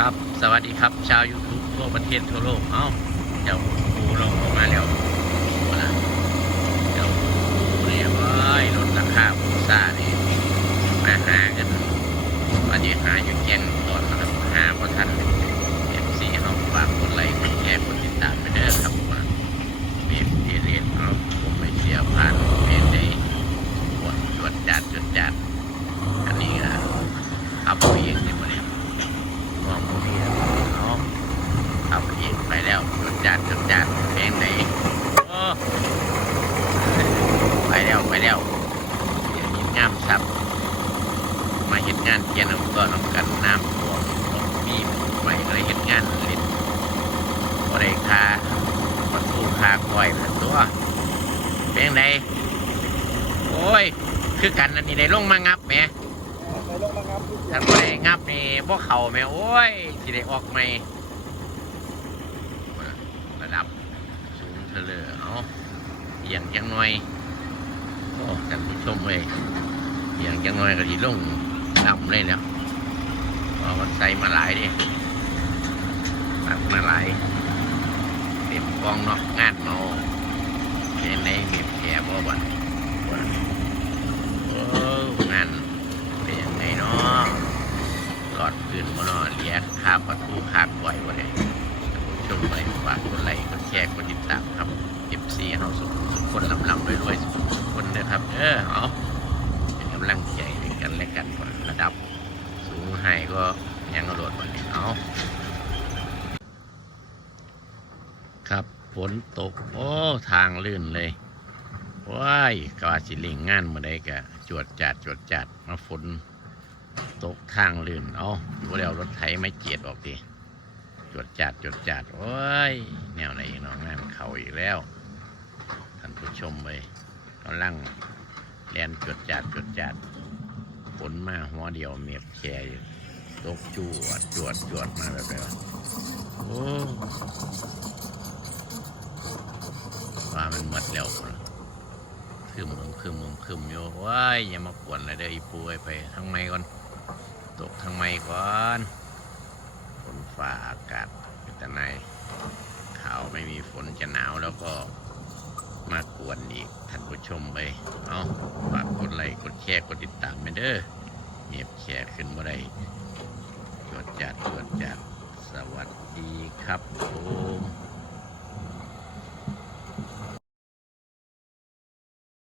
ครับ สวัสดีครับ ชาวยูทูบทั่วประเทศทั่วโลก เอ้าเดี๋ยวเราออกมาแล้วมาละเจ้าปูเนี่ยเว้ยลดราคาปูซ่านี่มาหากันว่าจะหาอยู่แกงตอนนะครับหาเพราะทันเอฟซีเขาฝากกดไลค์กดแชร์กดติดตามไปเด้อครับว่าเบียเบียเรียนเอาผมไม่เสียผ่านเบียได้ปวดจวดจัดจวดจัดอันนี้ก็เอาไปเองนี่มาเนี่ย มองตรงนี้เนาะเอาไปเองไปแล้วจดจัดจดจัดเพลงไหนโอ้ไปแล้วไปแล้วอย่าหินงามซับมาเห็น งานเทียนเอาก็น้ำกันน้ำท่วมตกมีไปเลยเห็นงานเล่นบริคาประตูคาคอยเป็นตัวเพลงไหนโอ้ย คือกันอันนี้ได้ลงมางับแหมถ้าบ่ได้งับนี่บ่เข้าแม่โอ้ยสิได้ออกใหมระดับสูงเทเลอเอาเอียงจังหน่อยโอ้ท่านผู้ชมเอ้ยเอียงจังหน่อยก็สิลง ดำเลยแล้วเพราะมันใส่มาหลายดิตักมาหลายเต็มกองเนาะงานเนาะเป็นในเมีแก่บ่บ่นบ่นโอ้งานเป็นยังไงเนาะหลอดพื้นมาเนาะเลี้ยคาประตูคาก่อยวะเนี่ยชมไปฝากกดไหลค์กดแชร์กดติดตามครับเอฟซีเฮาสุขคนลำลำรวยๆสุขสุขคนนะครับ เออเอาเป็นกำลังใจให้กันและกันก่อนระดับ สูงไฮก็ยังกระโดดวันนี้เอา ครับ ฝนตก โอ้ ทางลื่นเลย ว้ายกว่าสิเลิงงานมาได้กะ จวดจัดจวดจัดมาฝน ตกทางลื่น เอาอยู่แล้วรถไถไม่เกียดออกดิจวดจัดจวดจัด โอ้ย แนวไหนน้องงานเขาอีกแล้ว ท่านผู้ชมไปกำลังแลนจวดจัดจวดจัด ฝนมาหัวเดียวเมียบแค่อยู่ตกจวดจวดจวดมาแบบนี้โอ้ ว่ามันหมดแล้วคืมมึงคืมมึงคืมโยว้ายอย่ามากวนเลยเด้ออีปูไอ้ไปทางไม่ก่อน ตกทางไม่ก่อนฝนฟ้าอากาศเป็นแต่ในขาวไม่มีฝนจะหนาวแล้วก็มากวนอีกท่านผู้ชมไปเอาฝากกดไลค์กดแชร์กดติดตามไปเด้อเงียบแชร์ขึ้นมาได้ตรวจจัดตรวจจัดสวัสดีครับผม